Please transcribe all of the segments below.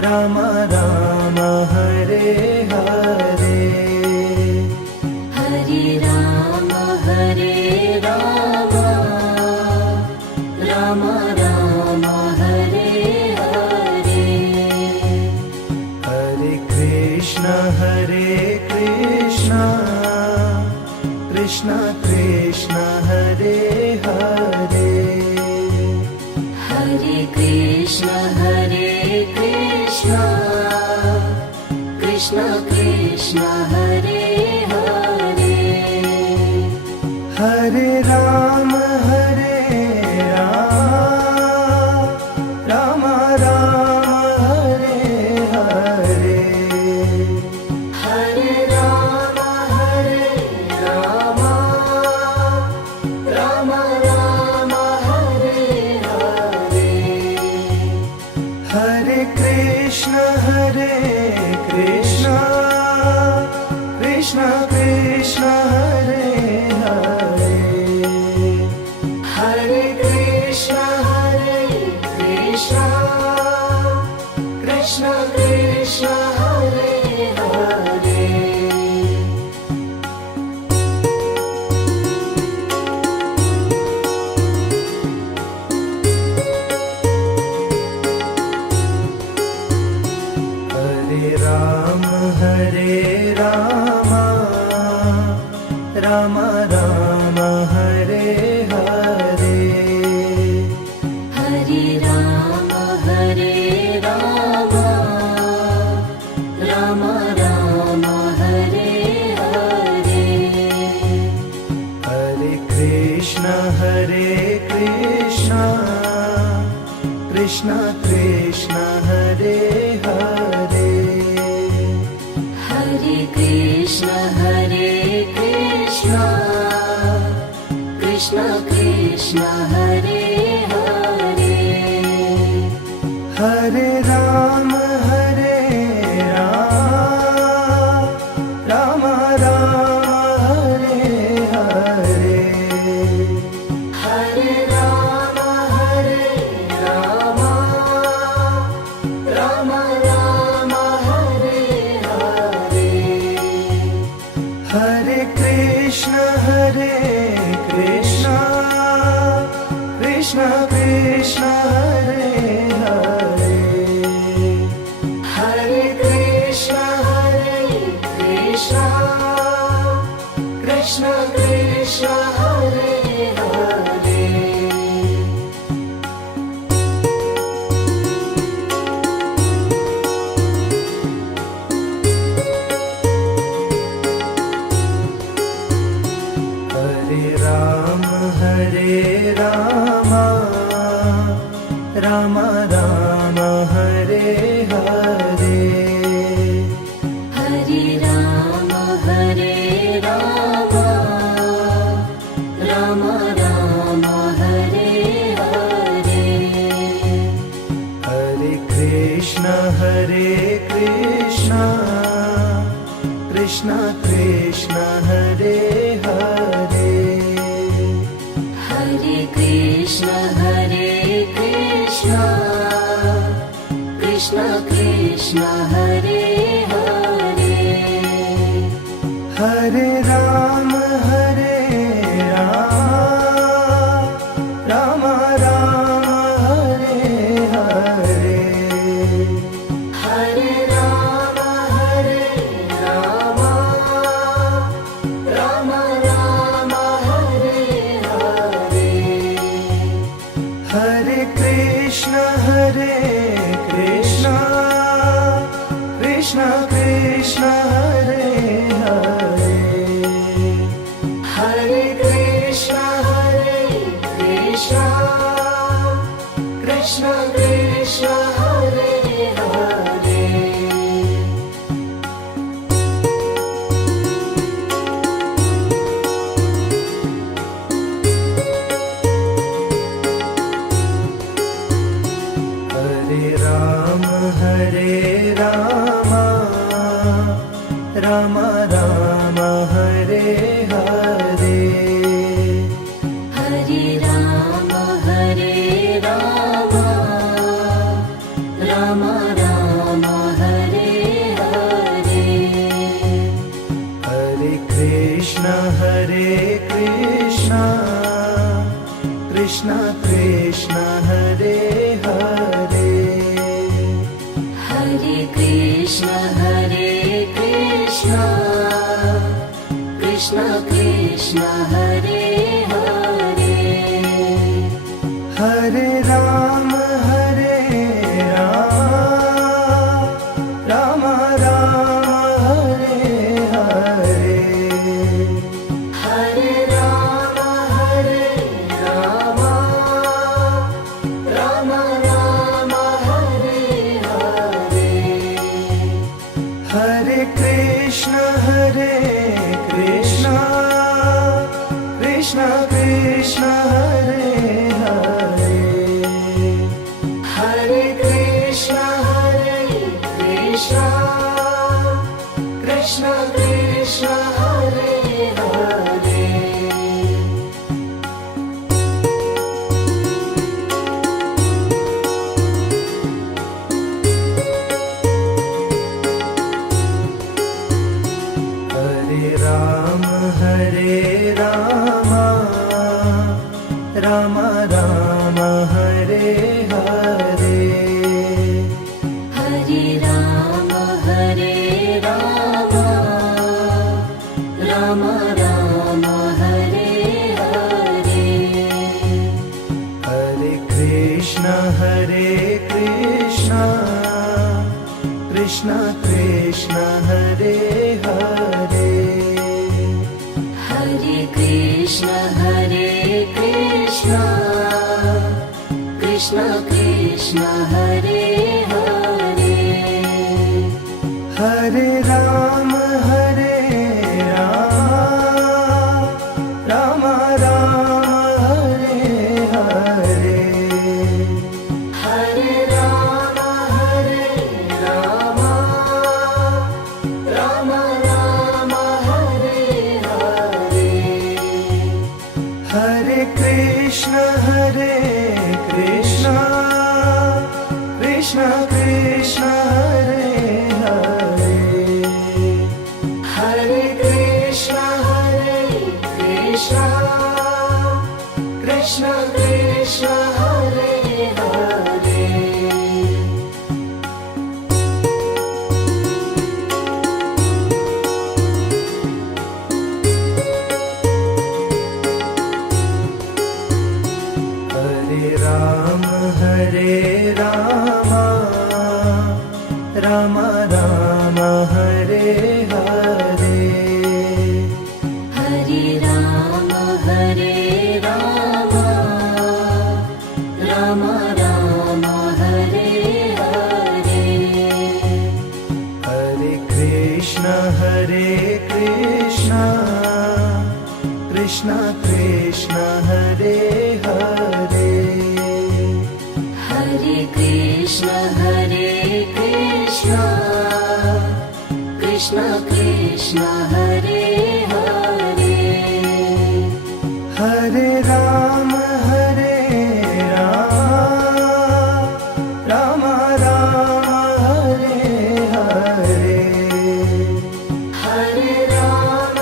Ram Ram Hare Hare, Hare Ram Ram Ram Hare Hare. Hare Krishna Krishna Krishna Hare Hare, Hare Krishna Krishna Krishna Hare Hare. Hare Ram Ram Ram Hare Hare, Hare Ram Ram Ram Hare Hare. Hare Krishna Krishna Krishna Hare Hare, Hare Krishna Krishna Krishna Hare Hare. Hare Ram Ram Ram Hare Hare, Hare Ram Ram Ram Hare Hare. Hare Krishna Krishna Krishna Hare Hare, Hare Krishna Krishna Krishna Hare Hare. Hare Ram Ram Ram Hare Hare, Hare Ram Ram Ram Hare Hare. Hare Krishna Krishna Krishna Hare Hare, Hare Krishna Krishna Krishna Hare Hare. Hare Ram Ram Ram Hare Hare, Hare Ram Ram Ram Hare Hare. Hare Krishna Krishna Krishna Hare Hare, Hare Krishna Krishna Krishna Hare Hare. Hare Ram Ram Ram Hare Hare, Hare Ram Ram Ram Hare Hare. Hare Krishna Krishna Krishna Hare Hare, Hare Krishna Krishna Krishna Hare Hare. Hare Ram Ram Ram Hare Hare, Hare Ram Ram Ram Hare Hare Hare Krishna Krishna Krishna Hare Hare Hare Krishna Krishna Krishna Hare Hare Hare Ram Ram Ram Hare Hare Hare Ram Ram Ram Hare Hare Hare Krishna Krishna Krishna Hare Hare Hare Krishna Krishna Krishna Hare Hare Hare Ram Ram Ram Hare Hare Hare Ram Ram Ram Hare Hare Hare Krishna Krishna Krishna Hare Hare Hare Krishna Krishna Krishna Hare Hare Hare Ram Ram Ram Hare Hare Hare Ram Ram Ram Hare Hare Hare Krishna Krishna Krishna Hare Hare Hare Krishna Krishna Krishna Hare Hare Hare Ram Ram Ram Hare Hare Hare Ram Ram Ram Hare Hare Hare Krishna Krishna Hare Hare Hare Krishna Krishna Hare Hare Hare Ram Ram Ram Hare Hare Hare Ram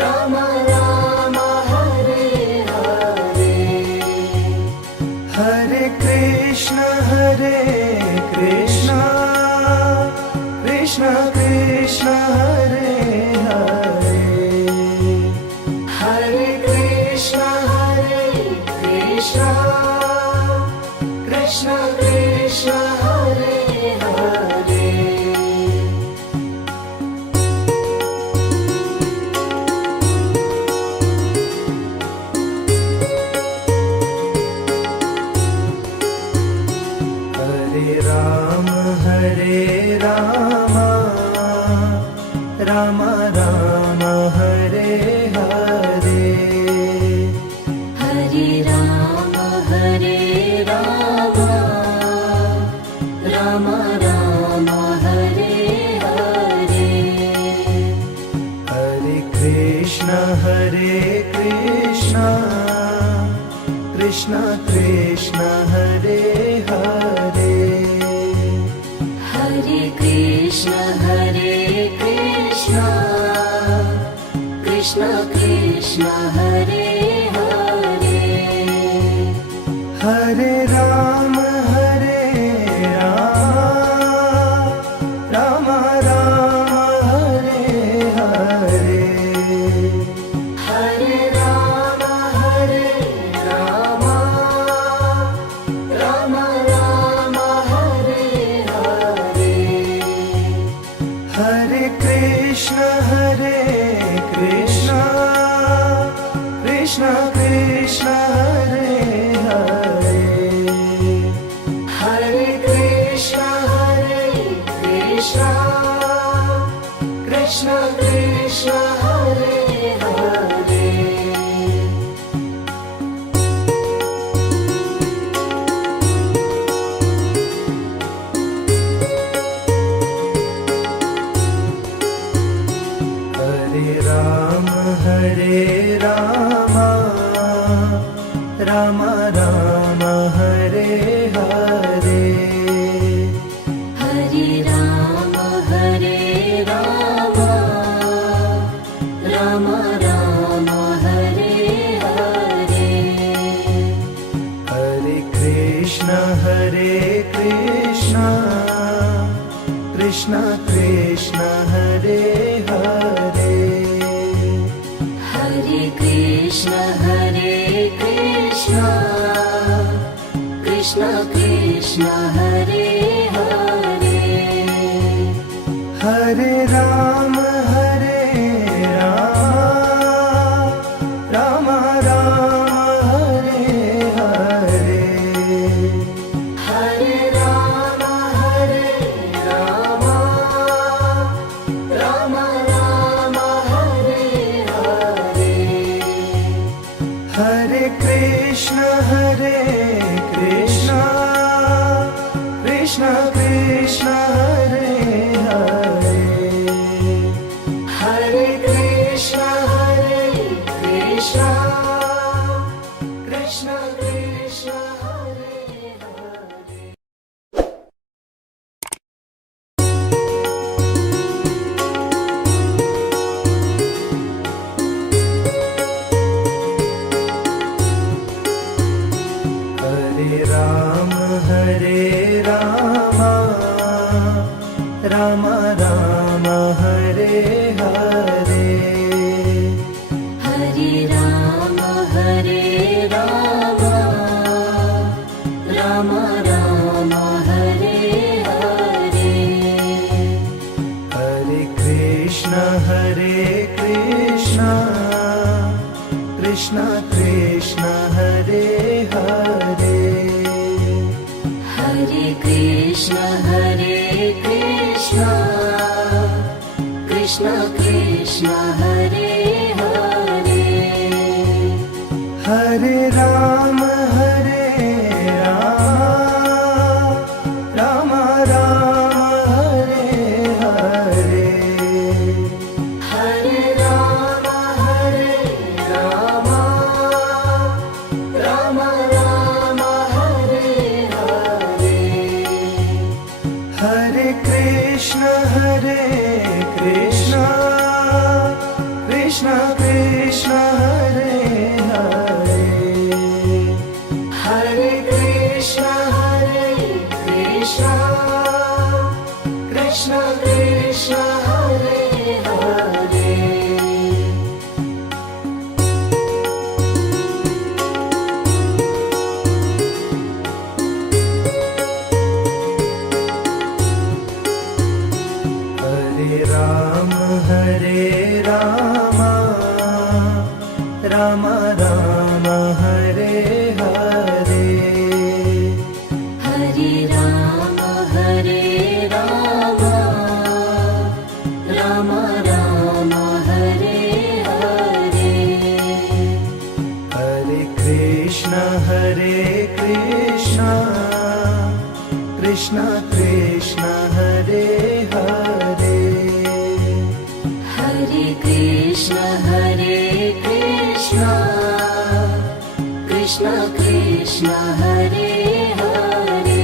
Ram Ram Hare Hare Hare Krishna Krishna Krishna Hare Hare Hare Krishna Krishna Krishna Hare Hare Hare Ram Ram Ram Hare Hare Hare Ram Ram Ram Hare Hare Hare Krishna Krishna Krishna Hare Hare Hare Krishna Hare Krishna Krishna Krishna Hare Hare Hare Rama Rama Rama Hare Hare Hare Rama Rama Rama Hare Hare Hare Krishna Krishna Krishna Hare Hare Hare Krishna Krishna Krishna Hare Hare Hare Rama Rama Rama Hare Hare Hare Rama Rama Rama Hare Hare Hare Krishna Krishna Krishna Hare Hare Hare Krishna Krishna Krishna Hare Hare Hare Rama Rama Rama Hare Hare Hare Rama Rama Rama Hare Hare Hare Krishna Krishna Krishna Hare Hare Hare Krishna Krishna Krishna Hare Hare Hare Rama Rama Rama Hare Hare Hare Rama Rama Rama Hare Hare Hare Krishna Krishna Krishna Hare Hare Hare Krishna Krishna Hare Hare Hare Rama Rama Rama Hare Hare Hare Rama Rama Rama Hare Hare Hare Krishna Krishna Hare Hare Hare Krishna Krishna Hare Hare Hare Rama Rama Rama Hare Hare Hare Rama Rama Rama Hare Hare Hare Krishna Krishna Hare Hare Hare Krishna Krishna Krishna Krishna Hare Hare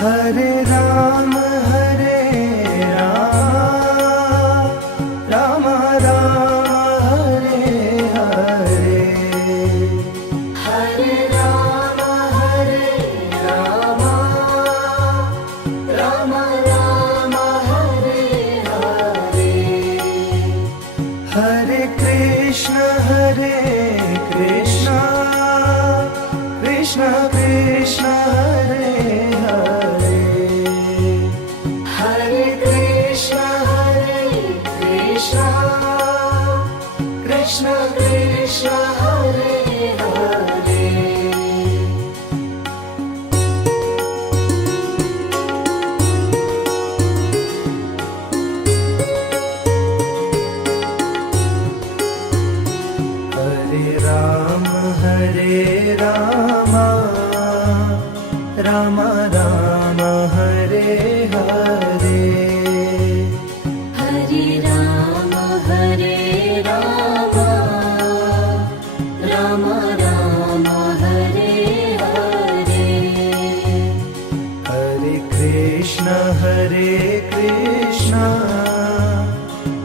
Hare Ram Ram Ram Hare Hare Hare Ram Ram Ram Ram Hare Hare Hare Krishna Krishna Krishna Hare Hare Hare Krishna Krishna Krishna Hare Hare Hare Ram Ram Ram Hare Hare Hare Ram Ram Ram Hare Hare Hare Krishna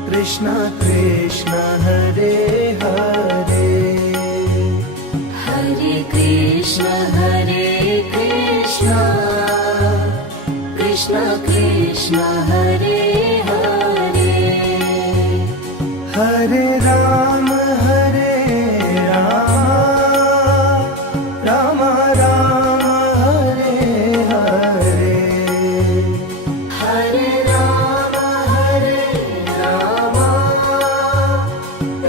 Krishna Krishna Hare Hare Hare Krishna Krishna Krishna Hare Hare Hare Ram Ram Ram Hare Hare Hare Ram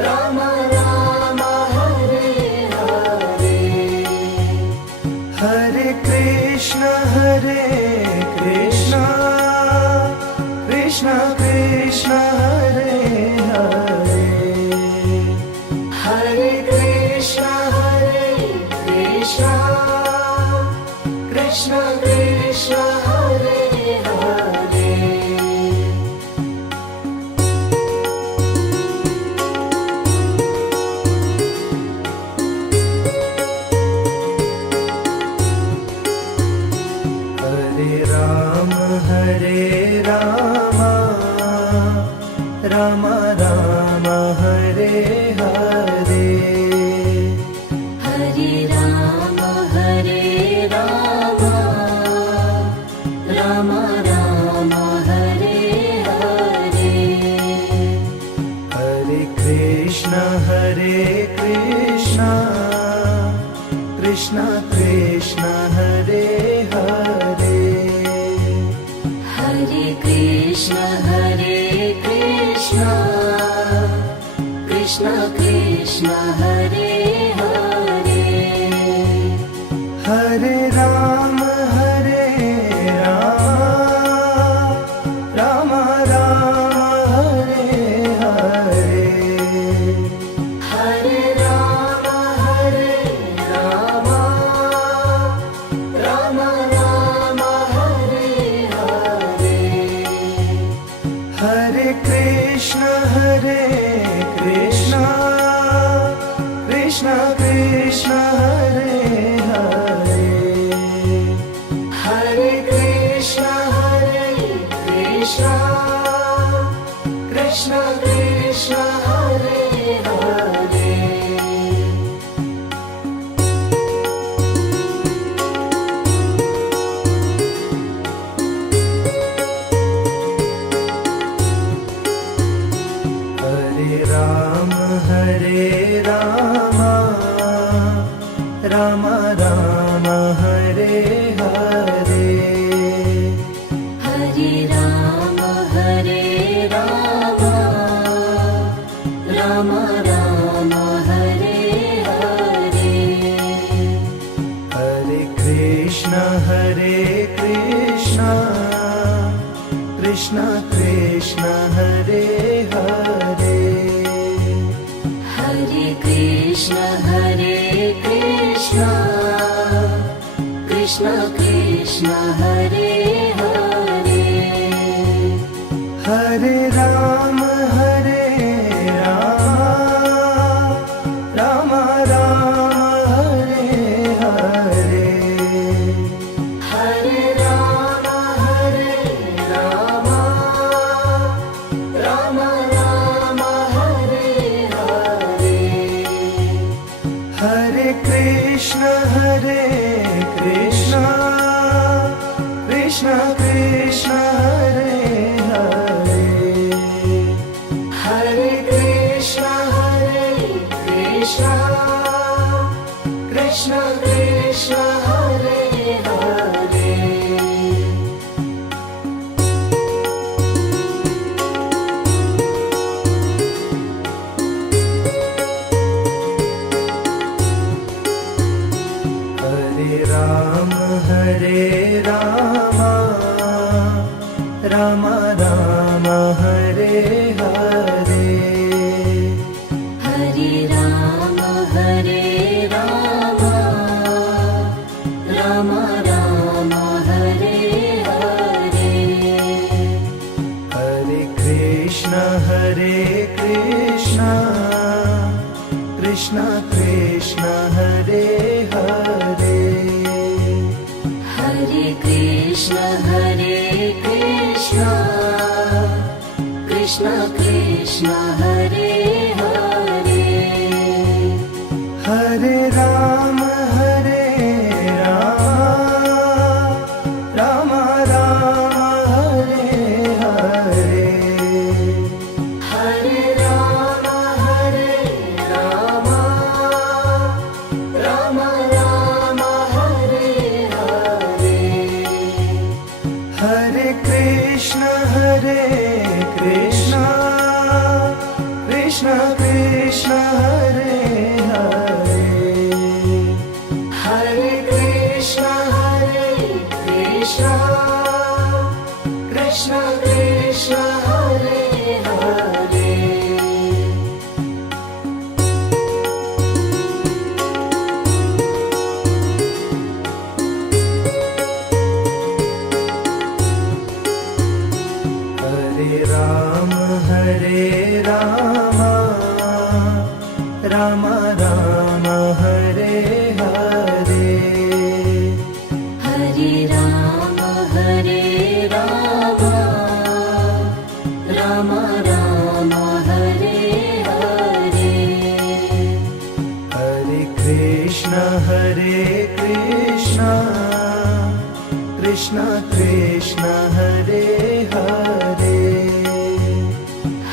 Ram Ram Hare Hare Hare Krishna Krishna Krishna Hare Hare Hare Krishna Krishna Krishna Hare Hare Hare Ram Ram Ram Hare Hare Hare Ram Ram Ram Hare Hare Hare Krishna Krishna Krishna Hare Hare Hare Krishna Krishna Krishna Hare Hare Hare Ram Ram Ram Hare Hare Hare Ram Ram Ram Hare Hare Hare Krishna Krishna Krishna Hare Hare Hare Krishna Krishna Krishna Hare Hare Hare Ram Ram Ram Hare Hare Hare Ram Ram Ram Hare Hare Hare Krishna Krishna Hare Hare Hare Krishna Krishna Krishna Hare Hare Hare Ram Ram Ram Hare Hare Ram Ram Ram Hare Hare Hare Ram Ram Ram Hare Hare Hare Krishna Krishna Krishna Hare Hare Hare Krishna Krishna Krishna Hare Hare Hare Ram Ram Ram Hare Hare Hare Ram Ram Ram Hare Hare Hare Krishna Krishna Krishna Hare Hare Hare Krishna Krishna Krishna Hare Hare Hare Ram Ram Ram Hare Hare Hare Ram Ram Ram Hare Hare Hare Krishna Krishna Krishna Hare Hare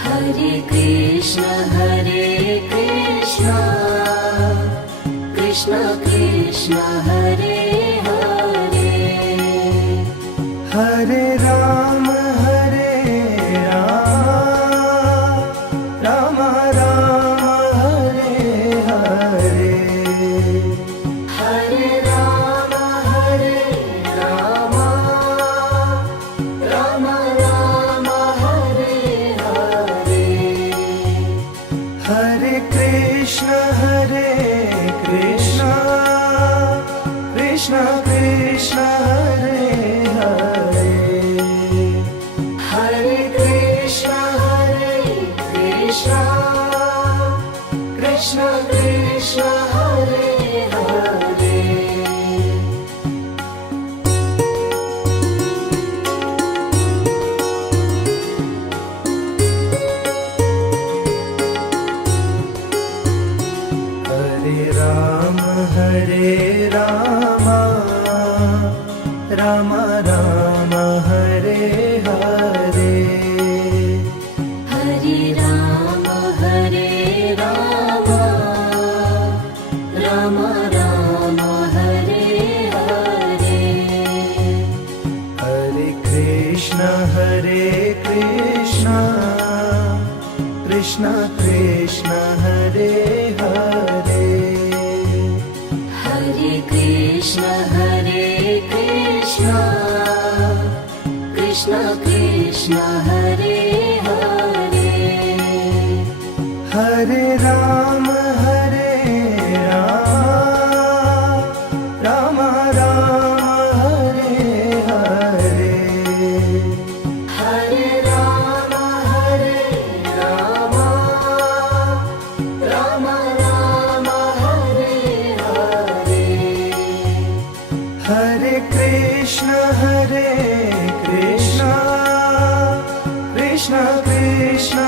Hare Krishna Krishna Krishna Hare Hare Hare Ram Ram Ram Hare Hare Hare Ram Ram Ram Hare Hare Hare Krishna Krishna Krishna Hare Hare Hare Krishna Krishna Krishna Hare Hare Hare Ram Ram Ram Hare Hare Hare Ram Ram Ram Hare Hare Hare Krishna Krishna Krishna Hare Hare Hare Krishna Krishna Krishna Hare Hare Hare Ram Ram Ram Hare Hare Hare Ram Ram Ram Hare Hare Hare Krishna Krishna Krishna Krishna